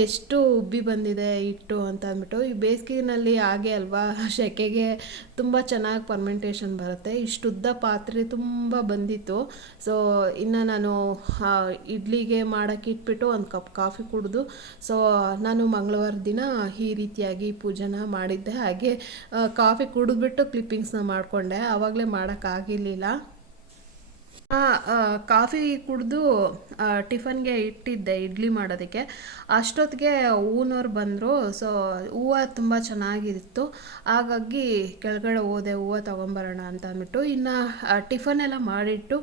ಎಷ್ಟು ಉಬ್ಬಿ ಬಂದಿದೆ ಹಿಟ್ಟು ಅಂತ ಅಂದ್ಬಿಟ್ಟು. ಈ ಬೇಸಿಗೆನಲ್ಲಿ ಹಾಗೆ ಅಲ್ವಾ, ಸೆಕೆಗೆ ತುಂಬ ಚೆನ್ನಾಗಿ ಪರ್ಮೆಂಟೇಷನ್ ಬರುತ್ತೆ. ಇಷ್ಟು ಉದ್ದ ಪಾತ್ರೆ ತುಂಬ ಬಂದಿತ್ತು. ಸೊ ಇನ್ನು ನಾನು ಇಡ್ಲಿಗೆ ಮಾಡೋಕ್ಕೆ ಇಟ್ಬಿಟ್ಟು ಒಂದು ಕಪ್ ಕಾಫಿ ಕುಡಿದು ಸೊ ನಾನು ಮಂಗಳವಾರ ದಿನ ಈ ರೀತಿಯಾಗಿ ಪೂಜೆನ ಮಾಡಿದ್ದೆ. ಹಾಗೆ ಕಾಫಿ ಕುಡಿದ್ಬಿಟ್ಟು ಕ್ಲಿಪ್ಪಿಂಗ್ಸ್ನ ಮಾಡಿಕೊಂಡೆ. ಆವಾಗಲೇ ಮಾಡೋಕ್ಕಾಗಿರಲಿಲ್ಲ ಕಾಫಿ ಕುಡಿದು ಟಿಫನ್ಗೆ ಇಟ್ಟಿದ್ದೆ ಇಡ್ಲಿ ಮಾಡೋದಕ್ಕೆ. ಅಷ್ಟೊತ್ತಿಗೆ ಹೂವಿನವ್ರು ಬಂದರು ಸೊ ಹೂವು ತುಂಬ ಚೆನ್ನಾಗಿತ್ತು. ಹಾಗಾಗಿ ಕೆಳಗಡೆ ಹೋದೆ ಹೂವು ತೊಗೊಂಬರೋಣ ಅಂತ ಅಂದ್ಬಿಟ್ಟು. ಇನ್ನು ಟಿಫನ್ ಎಲ್ಲ ಮಾಡಿಟ್ಟು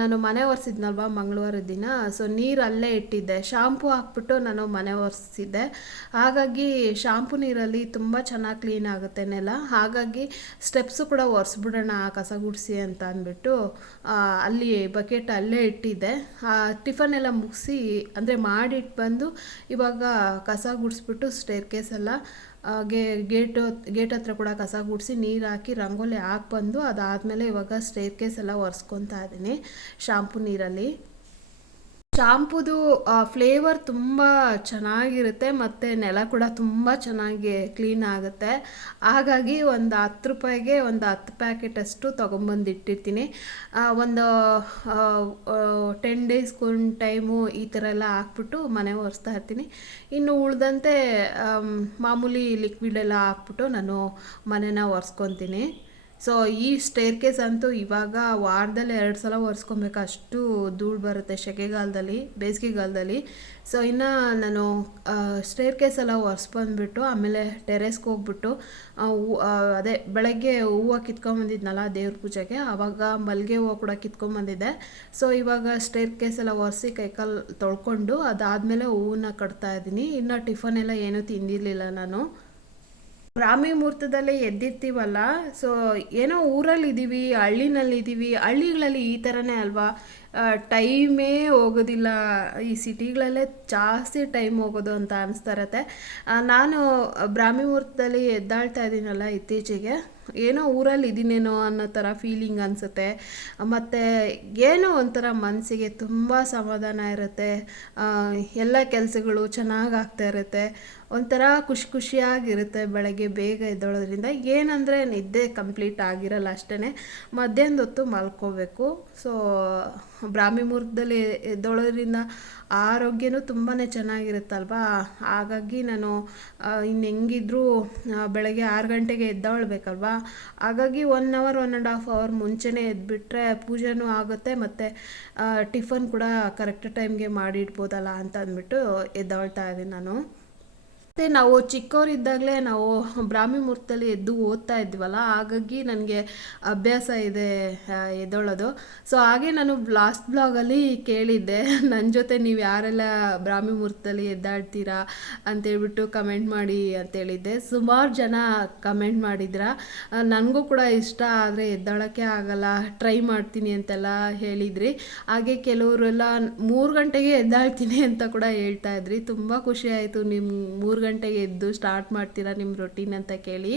ನಾನು ಮನೆ ಒರೆಸಿದ್ನಲ್ವ ಮಂಗಳವಾರದ ದಿನ ಸೊ ನೀರು ಅಲ್ಲೇ ಇಟ್ಟಿದ್ದೆ. ಶಾಂಪು ಹಾಕ್ಬಿಟ್ಟು ನಾನು ಮನೆ ಒರೆಸಿದ್ದೆ. ಹಾಗಾಗಿ ಶಾಂಪು ನೀರಲ್ಲಿ ತುಂಬ ಚೆನ್ನಾಗಿ ಕ್ಲೀನ್ ಆಗುತ್ತೆ ನೆಲ. ಹಾಗಾಗಿ ಸ್ಟೆಪ್ಸು ಕೂಡ ಒರೆಸ್ಬಿಡೋಣ ಕಸ ಗುಡಿಸಿ ಅಂತ ಅಂದ್ಬಿಟ್ಟು ಆ, ಅಲ್ಲಿ ಬಕೆಟ್ ಅಲ್ಲೇ ಇಟ್ಟಿದ್ದೆ. ಆ, ಟಿಫನ್ ಎಲ್ಲ ಮುಗಿಸಿ ಅಂದರೆ ಮಾಡಿಟ್ಟು ಬಂದು ಇವಾಗ ಕಸ ಗುಡಿಸ್ಬಿಟ್ಟು ಸ್ಟೇರ್ ಕೇಸ್ಗೆ ಗೇಟ್ ಗೇಟ್ ಹತ್ರ ಕೂಡ ಕಸ ಗುಡಿಸಿ ನೀರು ಹಾಕಿ ರಂಗೋಲಿ ಹಾಕಿ ಬಂದು ಅದಾದಮೇಲೆ ಇವಾಗ ಸ್ಟೇರ್ ಕೇಸ್ ಎಲ್ಲ ಒರೆಸ್ಕೊತಾ ಇದ್ದೀನಿ ಶಾಂಪು ನೀರಲ್ಲಿ. ಶಾಂಪುದು ಫ್ಲೇವರ್ ತುಂಬ ಚೆನ್ನಾಗಿರುತ್ತೆ ಮತ್ತು ನೆಲ ಕೂಡ ತುಂಬ ಚೆನ್ನಾಗಿ ಕ್ಲೀನ್ ಆಗುತ್ತೆ. ಹಾಗಾಗಿ ಒಂದು ಹತ್ತು ರೂಪಾಯಿಗೆ ಒಂದು ಹತ್ತು ಪ್ಯಾಕೆಟಷ್ಟು ತೊಗೊಂಬಂದು ಇಟ್ಟಿರ್ತೀನಿ. ಒಂದು ಟೆನ್ ಡೇಸ್ಗೊಂದು ಟೈಮು ಈ ಥರ ಎಲ್ಲ ಹಾಕ್ಬಿಟ್ಟು ಮನೆ ಒರೆಸ್ತಾ ಇರ್ತೀನಿ. ಇನ್ನು ಉಳಿದಂತೆ ಮಾಮೂಲಿ ಲಿಕ್ವಿಡ್ ಎಲ್ಲ ಹಾಕ್ಬಿಟ್ಟು ನಾನು ಮನೆನ ಒರೆಸ್ಕೊತೀನಿ. ಸೊ ಈ ಸ್ಟೇರ್ ಕೇಸ್ ಅಂತೂ ಇವಾಗ ವಾರದಲ್ಲಿ ಎರಡು ಸಲ ಒರೆಸ್ಕೊಬೇಕು. ಅಷ್ಟು ಧೂಳು ಬರುತ್ತೆ ಸೆಕೆಗಾಲದಲ್ಲಿ, ಬೇಸಿಗೆಗಾಲದಲ್ಲಿ. ಸೊ ಇನ್ನು ನಾನು ಸ್ಟೇರ್ ಕೇಸ್ ಎಲ್ಲ ಒರೆಸ್ಬಂದ್ಬಿಟ್ಟು, ಆಮೇಲೆ ಟೆರೆಸ್ಗೆ ಹೋಗ್ಬಿಟ್ಟು ಅದೇ ಬೆಳಗ್ಗೆ ಹೂವು ಕಿತ್ಕೊಂಬಂದಿದ್ನಲ್ಲ ದೇವ್ರ ಪೂಜೆಗೆ ಆವಾಗ ಮಲ್ಲಿಗೆ ಹೂವು ಕೂಡ ಕಿತ್ಕೊಂಬಂದಿದ್ದೆ. ಸೊ ಇವಾಗ ಸ್ಟೇರ್ ಕೇಸ್ ಎಲ್ಲ ಒರೆಸಿ ಕೈಕಾಲು ತೊಳ್ಕೊಂಡು ಅದಾದಮೇಲೆ ಹೂವನ್ನ ಕಟ್ತಾ ಇದ್ದೀನಿ. ಇನ್ನು ಟಿಫನ್ ಎಲ್ಲ ಏನೂ ತಿಂದಿರಲಿಲ್ಲ ನಾನು. ಬ್ರಾಹ್ಮಿ ಮುಹೂರ್ತದಲ್ಲೇ ಎದ್ದಿರ್ತೀವಲ್ಲ? ಸೊ ಏನೋ ಊರಲ್ಲಿ ಇದ್ದೀವಿ ಹಳ್ಳಿನಲ್ಲಿ ಇದ್ದೀವಿ ಹಳ್ಳಿಗಳಲ್ಲಿ ಈ ಥರನೇ ಅಲ್ವಾ? ಟೈಮೇ ಹೋಗೋದಿಲ್ಲ. ಈ ಸಿಟಿಗಳಲ್ಲೇ ಜಾಸ್ತಿ ಟೈಮ್ ಹೋಗೋದು ಅಂತ ಅನಿಸ್ತಾ ಇರತ್ತೆ ನಾನು ಬ್ರಾಹ್ಮಿ ಮುಹೂರ್ತದಲ್ಲಿ ಎದ್ದಾಳ್ತಾ ಇದ್ದೀನಲ್ಲ ಇತ್ತೀಚೆಗೆ. ಏನೋ ಊರಲ್ಲಿ ಇದ್ದೀನೇನೋ ಅನ್ನೋ ಥರ ಫೀಲಿಂಗ್ ಅನಿಸುತ್ತೆ. ಮತ್ತು ಏನೋ ಒಂಥರ ಮನಸ್ಸಿಗೆ ತುಂಬ ಸಮಾಧಾನ ಇರುತ್ತೆ. ಎಲ್ಲ ಕೆಲಸಗಳು ಚೆನ್ನಾಗಿ ಆಗ್ತಾ ಇರುತ್ತೆ. ಒಂಥರ ಖುಷಿ ಖುಷಿಯಾಗಿರುತ್ತೆ ಬೆಳಗ್ಗೆ ಬೇಗ ಎದ್ದೋಳೋದ್ರಿಂದ. ಏನಂದರೆ ನಿದ್ದೆ ಕಂಪ್ಲೀಟ್ ಆಗಿರಲ್ಲ ಅಷ್ಟೇ ಮಧ್ಯಾಹ್ನದ ಹೊತ್ತು ಮಲ್ಕೋಬೇಕು. ಸೊ ಬ್ರಾಹ್ಮಿ ಮುಹೂರ್ತದಲ್ಲಿ ಎದ್ದೋಳೋದ್ರಿಂದ ಆರೋಗ್ಯನೂ ತುಂಬಾ ಚೆನ್ನಾಗಿರುತ್ತಲ್ವಾ? ಹಾಗಾಗಿ ನಾನು ಇನ್ನು ಹೆಂಗಿದ್ರೂ ಬೆಳಗ್ಗೆ ಆರು ಗಂಟೆಗೆ ಎದ್ದೊಳ್ಬೇಕಲ್ವಾ? ಹಾಗಾಗಿ one hour one and half hour ಮುಂಚೆನೇ ಎದ್ಬಿಟ್ರೆ ಪೂಜೆನೂ ಆಗುತ್ತೆ. ಮತ್ತು ಟಿಫನ್ ಕೂಡ ಕರೆಕ್ಟ್ ಟೈಮ್ಗೆ ಮಾಡಿಡ್ಬೋದಲ್ಲ ಅಂತ ಅಂದ್ಬಿಟ್ಟು ಎದ್ದೋಳ್ತಾ ಇದ್ದೀನಿ ನಾನು. ಮತ್ತು ನಾವು ಚಿಕ್ಕವರಿದ್ದಾಗಲೇ ನಾವು ಬ್ರಾಹ್ಮಿ ಮುಹೂರ್ತದಲ್ಲಿ ಎದ್ದು ಓದ್ತಾ ಇದ್ವಲ್ಲ ಹಾಗಾಗಿ ನನಗೆ ಅಭ್ಯಾಸ ಇದೆ ಆ, ಸೊ ಹಾಗೆ ನಾನು ಲಾಸ್ಟ್ ಬ್ಲಾಗಲ್ಲಿ ಕೇಳಿದ್ದೆ ನನ್ನ ಜೊತೆ ನೀವು ಯಾರೆಲ್ಲ ಬ್ರಾಹ್ಮಿ ಮುಹೂರ್ತದಲ್ಲಿ ಎದ್ದಾಡ್ತೀರಾ ಅಂತೇಳ್ಬಿಟ್ಟು ಕಮೆಂಟ್ ಮಾಡಿ ಅಂತೇಳಿದ್ದೆ. ಸುಮಾರು ಜನ ಕಮೆಂಟ್ ಮಾಡಿದ್ರ ನನಗೂ ಕೂಡ ಇಷ್ಟ ಆದರೆ ಎದ್ದಾಳೋಕ್ಕೆ ಆಗಲ್ಲ ಟ್ರೈ ಮಾಡ್ತೀನಿ ಅಂತೆಲ್ಲ ಹೇಳಿದ್ರಿ. ಹಾಗೆ ಕೆಲವರೆಲ್ಲ ಮೂರು ಗಂಟೆಗೆ ಎದ್ದಾಳ್ತೀನಿ ಅಂತ ಕೂಡ ಹೇಳ್ತಾ ಇದ್ರಿ. ತುಂಬ ಖುಷಿ ಆಯಿತು ನಿಮ್ಮ ಮೂರು ಗಂಟೆಗೆ ಎದ್ದು ಸ್ಟಾರ್ಟ್ ಮಾಡ್ತೀರಾ ನಿಮ್ಮ ರೊಟೀನ್ ಅಂತ ಕೇಳಿ.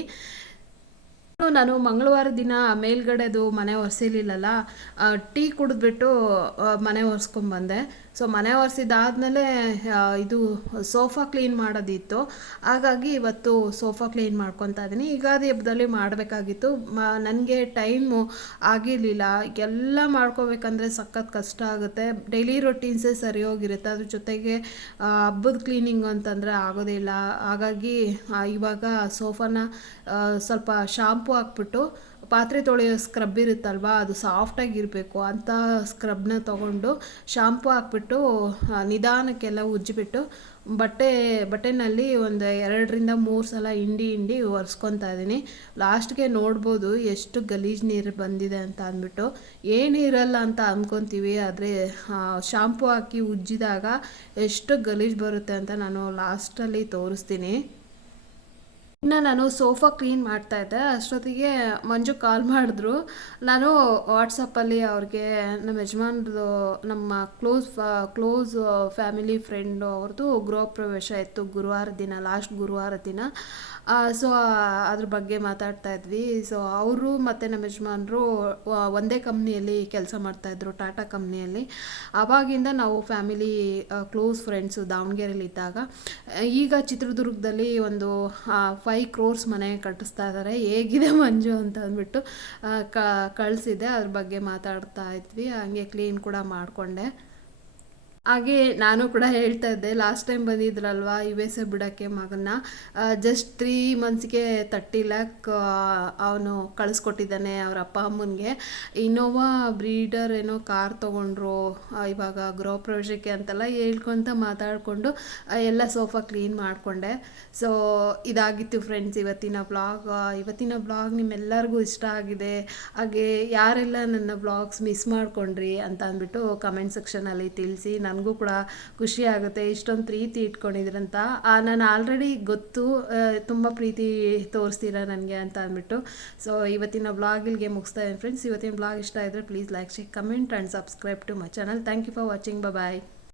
ನಾನು ಮಂಗಳವಾರ ದಿನ ಮೇಲ್ಗಡೆದು ಮನೆ ಒರೆಸಿರ್ಲಿಲ್ಲಲ್ಲ ಟೀ ಕುಡಿದ್ಬಿಟ್ಟು ಮನೆ ಒರೆಸ್ಕೊಂಬಂದೆ ಸೊ ಮನೆ ಒರೆಸಿದಾದ್ಮೇಲೆ ಇದು ಸೋಫಾ ಕ್ಲೀನ್ ಮಾಡೋದಿತ್ತು. ಹಾಗಾಗಿ ಇವತ್ತು ಸೋಫಾ ಕ್ಲೀನ್ ಮಾಡ್ಕೊತಾ ಇದ್ದೀನಿ. ಯುಗಾದಿ ಹಬ್ಬದಲ್ಲಿ ಮಾಡಬೇಕಾಗಿತ್ತು. ಮ, ನನಗೆ ಟೈಮು ಆಗಿರಲಿಲ್ಲ. ಎಲ್ಲ ಮಾಡ್ಕೋಬೇಕಂದ್ರೆ ಸಖತ್ ಕಷ್ಟ ಆಗುತ್ತೆ. ಡೈಲಿ ರೊಟೀನ್ಸೇ ಸರಿ ಹೋಗಿರುತ್ತೆ ಅದ್ರ ಜೊತೆಗೆ ಹಬ್ಬದ ಕ್ಲೀನಿಂಗ್ ಅಂತಂದರೆ ಆಗೋದಿಲ್ಲ ಹಾಗಾಗಿ ಇವಾಗ ಸೋಫಾನ ಸ್ವಲ್ಪ ಶಾಂಪು ಹಾಕ್ಬಿಟ್ಟು ಪಾತ್ರೆ ತೊಳೆಯೋ ಸ್ಕ್ರಬ್ ಇರುತ್ತಲ್ವಾ, ಅದು ಸಾಫ್ಟಾಗಿರಬೇಕು ಅಂಥ ಸ್ಕ್ರಬ್ನ ತೊಗೊಂಡು ಶಾಂಪು ಹಾಕ್ಬಿಟ್ಟು ನಿಧಾನಕ್ಕೆಲ್ಲ ಉಜ್ಜಿಬಿಟ್ಟು ಬಟ್ಟೆ, ಬಟ್ಟೆನಲ್ಲಿ ಒಂದು ಎರಡರಿಂದ ಮೂರು ಸಲ ಹಿಂಡಿ ಹಿಂಡಿ ಒರೆಸ್ಕೊತಾ ಇದ್ದೀನಿ. ಲಾಸ್ಟ್ಗೆ ನೋಡ್ಬೋದು ಎಷ್ಟು ಗಲೀಜು ನೀರು ಬಂದಿದೆ ಅಂತ ಅಂದ್ಬಿಟ್ಟು. ಏನಿರಲ್ಲ ಅಂತ ಅಂದ್ಕೊತೀವಿ ಆದರೆ ಶಾಂಪು ಹಾಕಿ ಉಜ್ಜಿದಾಗ ಎಷ್ಟು ಗಲೀಜು ಬರುತ್ತೆ ಅಂತ ನಾನು ಲಾಸ್ಟಲ್ಲಿ ತೋರಿಸ್ತೀನಿ. ಇನ್ನು ನಾನು ಸೋಫಾ ಕ್ಲೀನ್ ಮಾಡ್ತಾ ಇದ್ದೆ. ಅಷ್ಟೊತ್ತಿಗೆ ಮಂಜು ಕಾಲ್ ಮಾಡಿದ್ರು. ನಾನು ವಾಟ್ಸಪ್ಪಲ್ಲಿ ಅವ್ರಿಗೆ ನಮ್ಮ ಯಜಮಾನ್ರದು ನಮ್ಮ ಕ್ಲೋಸ್ ಕ್ಲೋಸ್ ಫ್ಯಾಮಿಲಿ ಫ್ರೆಂಡು ಅವ್ರದ್ದು ಗೃಹ ಪ್ರವೇಶ ಇತ್ತು. ಗುರುವಾರ ದಿನ ಲಾಸ್ಟ್ ಗುರುವಾರ ದಿನ. ಸೊ ಅದ್ರ ಬಗ್ಗೆ ಮಾತಾಡ್ತಾ ಇದ್ವಿ. ಸೊ ಅವರು ಮತ್ತು ನಮ್ಮ ಯಜಮಾನ್ರು ಒಂದೇ ಕಂಪ್ನಿಯಲ್ಲಿ ಕೆಲಸ ಮಾಡ್ತಾಯಿದ್ರು ಟಾಟಾ ಕಂಪ್ನಿಯಲ್ಲಿ ಆವಾಗಿಂದ ನಾವು ಫ್ಯಾಮಿಲಿ ಕ್ಲೋಸ್ ಫ್ರೆಂಡ್ಸು ದಾವಣಗೆರೆಯಲ್ಲಿ ಇದ್ದಾಗ ಈಗ ಚಿತ್ರದುರ್ಗದಲ್ಲಿ ಒಂದು ಫೈವ್ ಕ್ರೋರ್ಸ್ ಮನೆ ಕಟ್ಟಿಸ್ತಾ ಇದ್ದಾರೆ ಹೇಗಿದೆ ಮಂಜು ಅಂತ ಅಂದ್ಬಿಟ್ಟು ಕಳಿಸಿದ್ದೆ. ಅದ್ರ ಬಗ್ಗೆ ಮಾತಾಡ್ತಾ ಇದ್ವಿ. ಹಂಗೆ ಕ್ಲೀನ್ ಕೂಡ ಮಾಡಿಕೊಂಡೆ. ಹಾಗೆ ನಾನು ಕೂಡ ಹೇಳ್ತಾ ಇದ್ದೆ ಲಾಸ್ಟ್ ಟೈಮ್ ಬಂದಿದ್ರಲ್ವಾ ಯು ಎಸ್ ಎ ಬಿಡೋಕ್ಕೆ ಮಗನ ಜಸ್ಟ್ ತ್ರೀ ಮಂತ್ಸ್ಗೆ ತರ್ಟಿ ಲ್ಯಾಕ್ ಅವನು ಕಳಿಸ್ಕೊಟ್ಟಿದ್ದಾನೆ ಅವ್ರ ಅಪ್ಪ ಅಮ್ಮನಿಗೆ. ಇನೋವಾ ಬ್ರೀಡರ್ ಏನೋ ಕಾರ್ ತೊಗೊಂಡ್ರು ಇವಾಗ ಗೃಹ ಪ್ರವೇಶಕ್ಕೆ ಅಂತೆಲ್ಲ ಹೇಳ್ಕೊತ ಮಾತಾಡಿಕೊಂಡು ಎಲ್ಲ ಸೋಫಾ ಕ್ಲೀನ್ ಮಾಡಿಕೊಂಡೆ. ಸೊ ಇದಾಗಿತ್ತು ಫ್ರೆಂಡ್ಸ್ ಇವತ್ತಿನ ಬ್ಲಾಗ್ ಇವತ್ತಿನ ಬ್ಲಾಗ್ ನಿಮ್ಮೆಲ್ಲರಿಗೂ ಇಷ್ಟ ಆಗಿದೆ. ಹಾಗೆ ಯಾರೆಲ್ಲ ನನ್ನ ಬ್ಲಾಗ್ಸ್ ಮಿಸ್ ಮಾಡಿಕೊಂಡ್ರಿ ಅಂತ ಅಂದ್ಬಿಟ್ಟು ಕಮೆಂಟ್ ಸೆಕ್ಷನಲ್ಲಿ ತಿಳಿಸಿ. ನನಗೂ ಕೂಡ ಖುಷಿ ಆಗುತ್ತೆ, ಇಷ್ಟೊಂದು ಪ್ರೀತಿ ಇಟ್ಕೊಂಡಿದ್ರಂತ ನಾನು ಆಲ್ರೆಡಿ ಗೊತ್ತು ತುಂಬ ಪ್ರೀತಿ ತೋರಿಸ್ತೀರ ನನಗೆ ಅಂತ ಅಂದ್ಬಿಟ್ಟು. ಸೊ ಇವತ್ತಿನ ಬ್ಲಾಗ್ ಇಲ್ಲಿಗೆ ಮುಗಿಸ್ತಾ ಇದ್ದೀನಿ ಫ್ರೆಂಡ್ಸ್ ಇವತ್ತಿನ ಬ್ಲಾಗ್ ಇಷ್ಟ ಇದ್ದರೆ please like share comment and subscribe to my channel thank you for watching bye